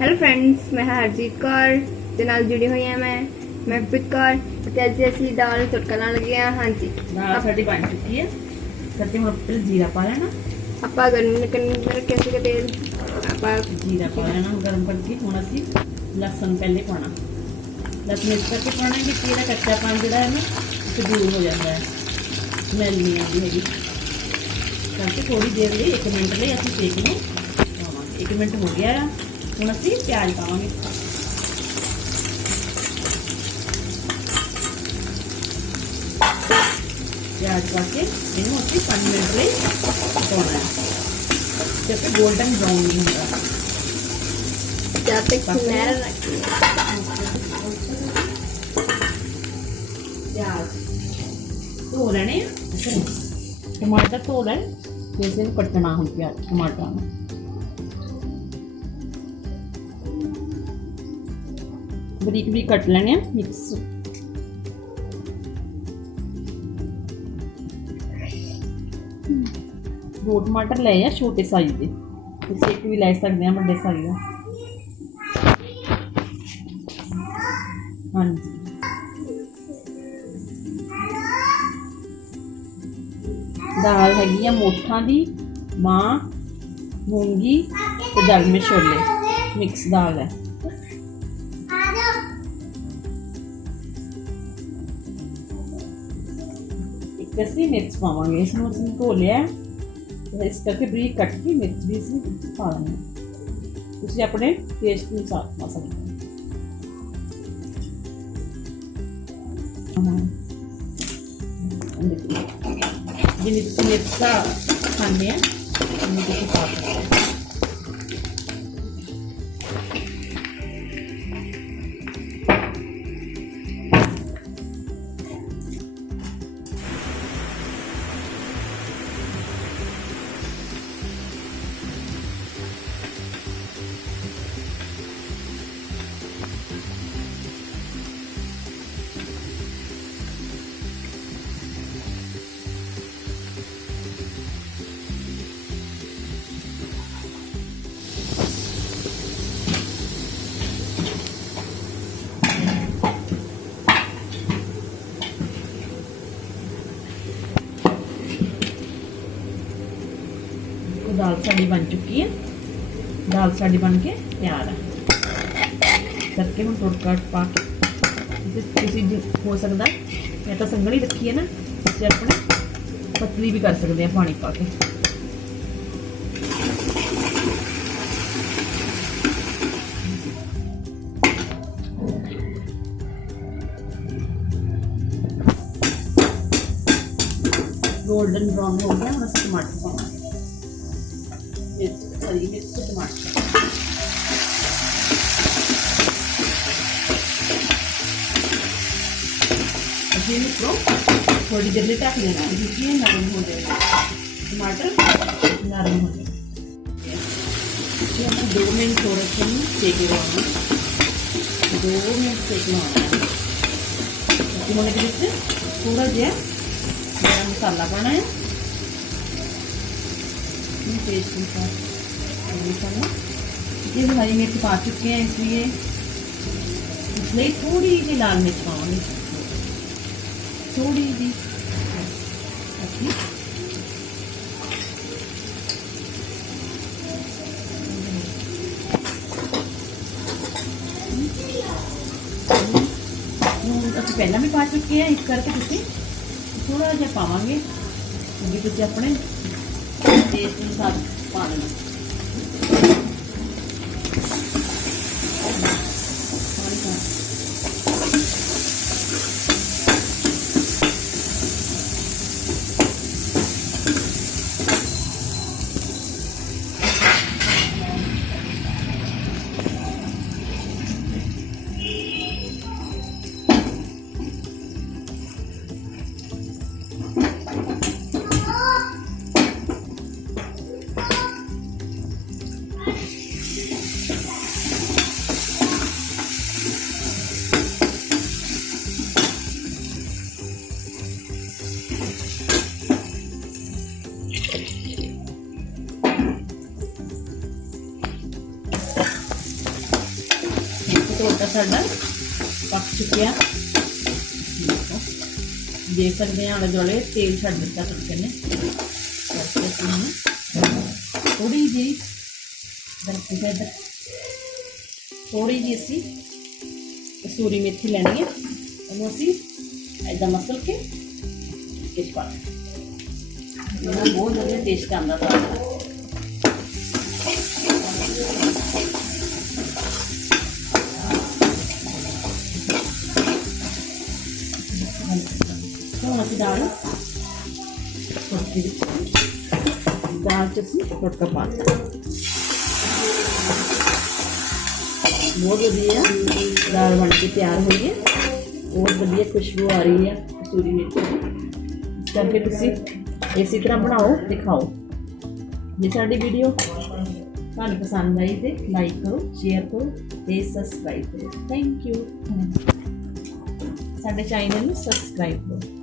Hello friends, मैं हरजीत कौर ਦੇ ਨਾਲ ਜੁੜੀ ਹੋਈ ਹਾਂ ਮੈਂ ਪ੍ਰੀਤ ਕੌਰ ਤੇ ਅੱਜ ਅਸੀਂ ਦਾਲ ਤੜਕਾ ਲਾਉਣ ਲੱਗੇ ਹਾਂ। ਹਾਂਜੀ, ਦਾਲ ਸਾਡੀ ਬਣ ਚੁੱਕੀ ਹੈ। ਸੱਚੇ ਹੁਣ ਉੱਪਰ ਜੀਰਾ ਪਾ ਲੈਣਾ। ਆਪਾਂ ਗਰਮ ਕਰਨੀ ਰੱਖਿਆ ਸੀਗਾ ਤੇਲ, ਆਪਾਂ ਜੀਰਾ ਪਾ ਲੈਣਾ ਗਰਮ ਕਰਕੇ। ਹੁਣ ਅਸੀਂ ਲਸਣ ਪਹਿਲੇ ਪਾਉਣਾ। ਲਸਣ ਇਸ ਕਰਕੇ ਪਾਉਣਾ ਕਿ ਇਹਦਾ ਕੱਚਾਪਨ ਜਿਹੜਾ ਹੈ ਨਾ ਉਹ ਦੂਰ ਹੋ ਜਾਂਦਾ ਹੈ, ਸਮੈਲ ਨਹੀਂ ਆਉਂਦੀ ਹੈਗੀ। ਕਰਕੇ ਥੋੜੀ ਦੇਰ ਲਈ 1 ਮਿੰਟ ਲਈ ਅਸੀਂ ਸੇਕ ਨੂੰ ਪਾਵਾਂਗੇ। 1 ਮਿੰਟ ਹੋ ਗਿਆ। ਹੁਣ ਅਸੀਂ ਪਿਆਜ਼ ਪਾਵਾਂਗੇ। प्याज पा के इन 5 मिनट लिए पकाना है जब तक गोल्डन ब्राउन नहीं होगा। जब तक प्याज धो लेने, टमाटर धो लें, फिर से कटना हम प्याज टमाटर में। बरीक बरीक कट लेने मिक्स। 2 टमाटर ले आ छोटे साइज के, इसे एक भी ले सकते हैं बड़े साइज का। हाँ जी, दाल हैगी है मोठा दी, मां, मूंगी ते दलमे छोले मिक्स दाल है। एक असी मिर्च पावांगे, इसमें उसने धो लिया इस करके बरीक कट के मिर्च भी इसमें पा लेंगे। तुम अपने टेस्ट के अनुसार पा सकते हो। जिन्हें मिर्च का खाने हैं उन्हें पा सकते हैं। दाल साड़ी बन चुकी है। दाल साड़ी बन के तैयार है। करके हम तड़का पा के हो सकता मैं तो संगली रखी है ना, इसे अपने पतली भी कर सकते हैं पानी पा के। गोल्डन ब्राउन हो गया। हम इसे टमाटर पाएंगे, हरी मिर्च टमाटर। इसको थोड़ी देर ढक देना है क्योंकि ये नरम हो जाएगा। टमाटर नरम हो जाएगा। हम 2 मिनट थोड़ा सा सेक लगाना, 2 मिनट सेक लगाना है। होने के लिए थोड़ा जहा गरम मसाला पाना है। टेस्ट ये हरी मिर्च पा चुके हैं, इसलिए थोड़ी सी लाल मिर्च पाओगे, थोड़ी सी। असं पहला भी पा चुके हैं, इस करके थोड़ा जहा पावे क्योंकि अपने टेस्ट अनुसार पा लेना। टमाटर साडा पक चुकिया देख सकते हैं। आले दुआले तेल छड्ड दिता तड़के ने करके असीं थोड़ी जी इधर थोड़ी जी असी कसूरी मेथी लैनी है, उन्होंने असी ऐदा मसल के पा बहुत बढ़िया टेस्ट आता था। हम दाल च तड़का पा बहुत बढ़िया दाल बन के तैयार हुई है। बहुत बढ़िया खुशबू आ रही है कसूरी मेथी की। इस करके तुम इसी तरह बनाओ ते खाओ। जे साडी वीडियो तुहानूं पसंद आई तो लाइक करो, शेयर करो ते सबसक्राइब करो। Thank you. साडे चैनल नूं सबसक्राइब करो।